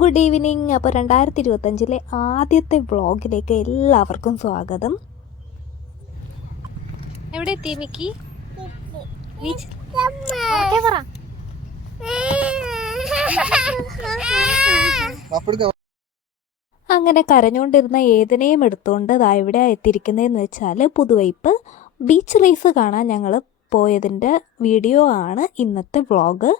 Good evening. അപ്പോൾ 2025 ആദ്യത്തെ വ്ളോഗിലേക്ക് എല്ലാവർക്കും സ്വാഗതം. എവിടെ എത്തി മിക്കി? അങ്ങനെ കരഞ്ഞുകൊണ്ടിരുന്ന ഏതിനെയും എടുത്തുകൊണ്ട് ഇവിടെ എത്തിയിരിക്കുന്നതെന്ന് വെച്ചാൽ പുതുവൈപ്പ് ബീച്ച് റേസ് കാണാൻ ഞങ്ങൾ പോയതിൻ്റെ വീഡിയോ ആണ് ഇന്നത്തെ വ്ളോഗ്.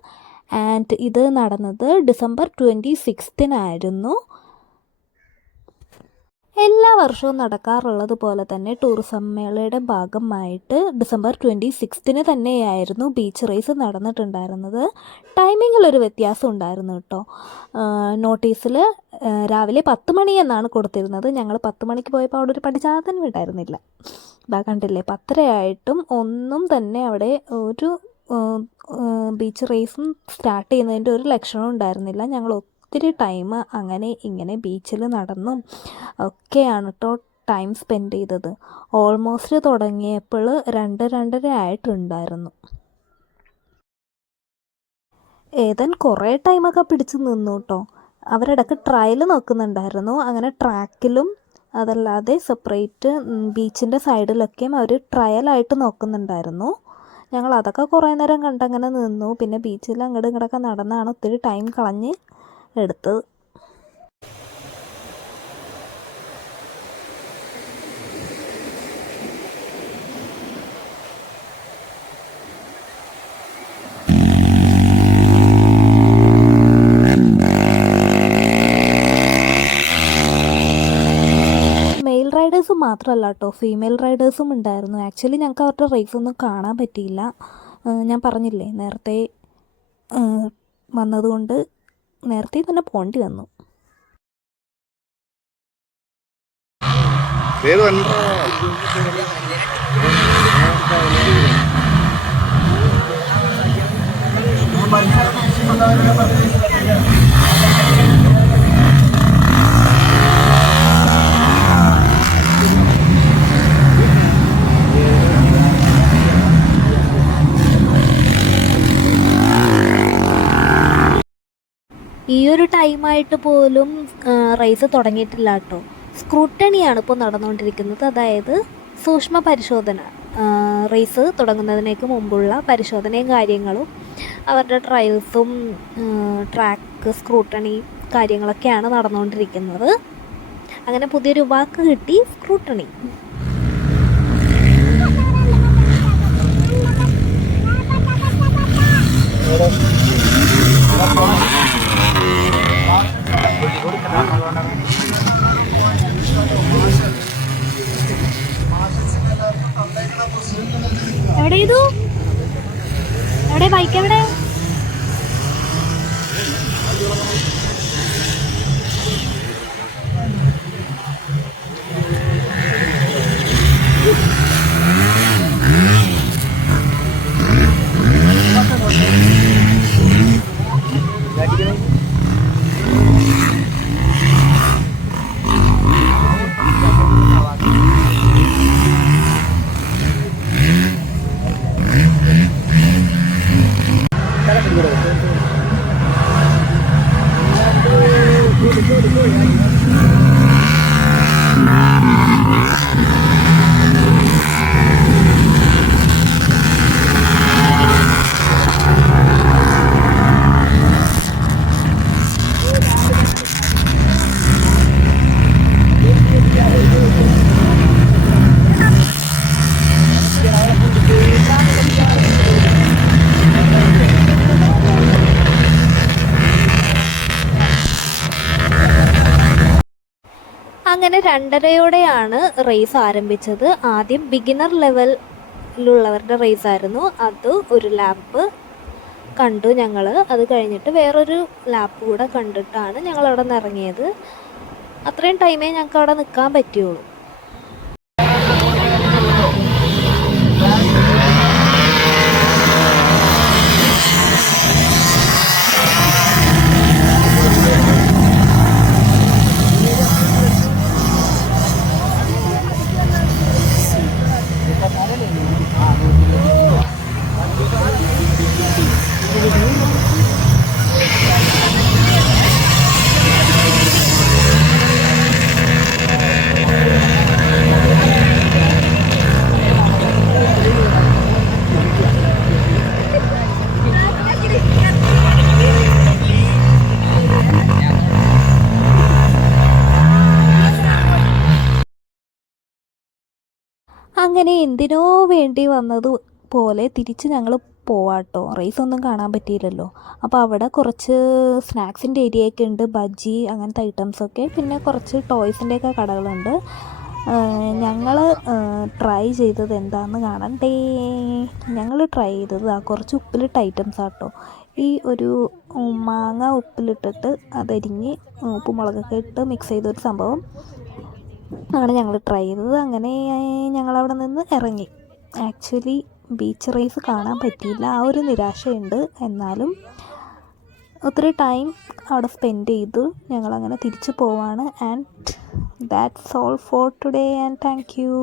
ആൻഡ് ഇത് നടന്നത് ഡിസംബർ 26 എല്ലാ വർഷവും നടക്കാറുള്ളത് പോലെ തന്നെ ടൂറിസം മേളയുടെ ഭാഗമായിട്ട് ഡിസംബർ 26 തന്നെയായിരുന്നു ബീച്ച് റേസ് നടന്നിട്ടുണ്ടായിരുന്നത്. ടൈമിങ്ങിലൊരു വ്യത്യാസം ഉണ്ടായിരുന്നു കേട്ടോ. നോട്ടീസിൽ രാവിലെ 10 മണി എന്നാണ് കൊടുത്തിരുന്നത്. ഞങ്ങൾ 10 മണിക്ക് പോയപ്പോൾ അവിടെ ഒരു പടിചാതനും ഉണ്ടായിരുന്നില്ല. ഇതാ കണ്ടില്ലേ, 10:30 ഒന്നും തന്നെ അവിടെ ഒരു ബീച്ച് റേസും സ്റ്റാർട്ട് ചെയ്യുന്നതിൻ്റെ ഒരു ലക്ഷണം ഉണ്ടായിരുന്നില്ല. ഞങ്ങൾ ഒത്തിരി ടൈം അങ്ങനെ ഇങ്ങനെ ബീച്ചിൽ നടന്നും ഒക്കെയാണ് കേട്ടോ ടൈം സ്പെൻഡ് ചെയ്തത്. ഓൾമോസ്റ്റ് തുടങ്ങിയപ്പോൾ 2-2:30 ആയിട്ടുണ്ടായിരുന്നു. ഏതൻ കുറേ ടൈമൊക്കെ പിടിച്ച് നിന്നു കേട്ടോ. അവരിടയ്ക്ക് ട്രയൽ നോക്കുന്നുണ്ടായിരുന്നു. അങ്ങനെ ട്രാക്കിലും അതല്ലാതെ സെപ്പറേറ്റ് ബീച്ചിൻ്റെ സൈഡിലൊക്കെയും അവർ ട്രയലായിട്ട് നോക്കുന്നുണ്ടായിരുന്നു. ഞങ്ങൾ അതൊക്കെ കുറേ നേരം കണ്ടങ്ങനെ നിന്നു. പിന്നെ ബീച്ചിൽ അങ്ങോട്ടും ഇങ്ങോട്ടൊക്കെ നടന്നാണ് ഒത്തിരി ടൈം കളഞ്ഞ് എടുത്തത്. മെയിൽ റൈഡേഴ്സ് മാത്രമല്ല കേട്ടോ, ഫീമെയിൽ റൈഡേഴ്സും ഉണ്ടായിരുന്നു. ആക്ച്വലി ഞങ്ങൾക്ക് അവരുടെ റേസ് ഒന്നും കാണാൻ പറ്റിയില്ല. ഞാൻ പറഞ്ഞില്ലേ, നേരത്തെ വന്നതുകൊണ്ട് നേരത്തെ തന്നെ പോണ്ടി വന്നു. ഈ ഒരു ടൈമായിട്ട് പോലും റേസ് തുടങ്ങിയിട്ടില്ല കേട്ടോ. സ്ക്രൂട്ടണിയാണ് ഇപ്പോൾ നടന്നുകൊണ്ടിരിക്കുന്നത്. അതായത് സൂക്ഷ്മ പരിശോധന, റേസ് തുടങ്ങുന്നതിനേക്ക് മുമ്പുള്ള പരിശോധനയും കാര്യങ്ങളും അവരുടെ ട്രയൽസും ട്രാക്ക് സ്ക്രൂട്ടണി കാര്യങ്ങളൊക്കെയാണ് നടന്നുകൊണ്ടിരിക്കുന്നത്. അങ്ങനെ പുതിയൊരു വാക്ക് കിട്ടി, സ്ക്രൂട്ടണി. എവിടെ ഇതു? എവിടെ ബൈക്ക്? എവിടെ? അങ്ങനെ 2:30 റേസ് ആരംഭിച്ചത്. ആദ്യം ബിഗിനർ ലെവലിലുള്ളവരുടെ റേസ് ആയിരുന്നു. അത് ഒരു ലാപ്പ് കണ്ടു ഞങ്ങൾ. അത് കഴിഞ്ഞിട്ട് വേറൊരു ലാപ്പ് കൂടെ കണ്ടിട്ടാണ് ഞങ്ങൾ അവിടെ നിന്ന് ഇറങ്ങിയത്. അത്രയും ടൈമേ ഞങ്ങൾക്ക് അവിടെ നിൽക്കാൻ പറ്റുള്ളൂ. അങ്ങനെ എന്തിനോ വേണ്ടി വന്നത് പോലെ തിരിച്ച് ഞങ്ങൾ പോവാട്ടോ. റേസൊന്നും കാണാൻ പറ്റിയില്ലല്ലോ. അപ്പോൾ അവിടെ കുറച്ച് സ്നാക്സിൻ്റെ ഏരിയയൊക്കെ ഉണ്ട്, ബജ്ജി അങ്ങനത്തെ ഐറ്റംസൊക്കെ, പിന്നെ കുറച്ച് ടോയ്സിൻ്റെയൊക്കെ കടകളുണ്ട്. ഞങ്ങൾ ട്രൈ ചെയ്തത് എന്താണെന്ന് കാണണ്ടേ. ഞങ്ങൾ ട്രൈ ചെയ്തത് കുറച്ച് ഉപ്പിലിട്ട ഐറ്റംസ് ആട്ടോ. ഈ ഒരു മാങ്ങ ഉപ്പിലിട്ടിട്ട് അതരിഞ്ഞ് ഉപ്പും മുളകൊക്കെ ഇട്ട് മിക്സ് ചെയ്തൊരു സംഭവം ആണ് ഞങ്ങൾ ട്രൈ ചെയ്തത്. അങ്ങനെ ഞങ്ങളവിടെ നിന്ന് ഇറങ്ങി. ആക്ച്വലി ബീച്ച് റേസ് കാണാൻ പറ്റിയില്ല, ആ ഒരു നിരാശയുണ്ട്. എന്നാലും ഒത്തിരി ടൈം അവിടെ സ്പെൻഡ് ചെയ്തു. ഞങ്ങളങ്ങനെ തിരിച്ചു പോവാണ്. And that's all for today and thank you.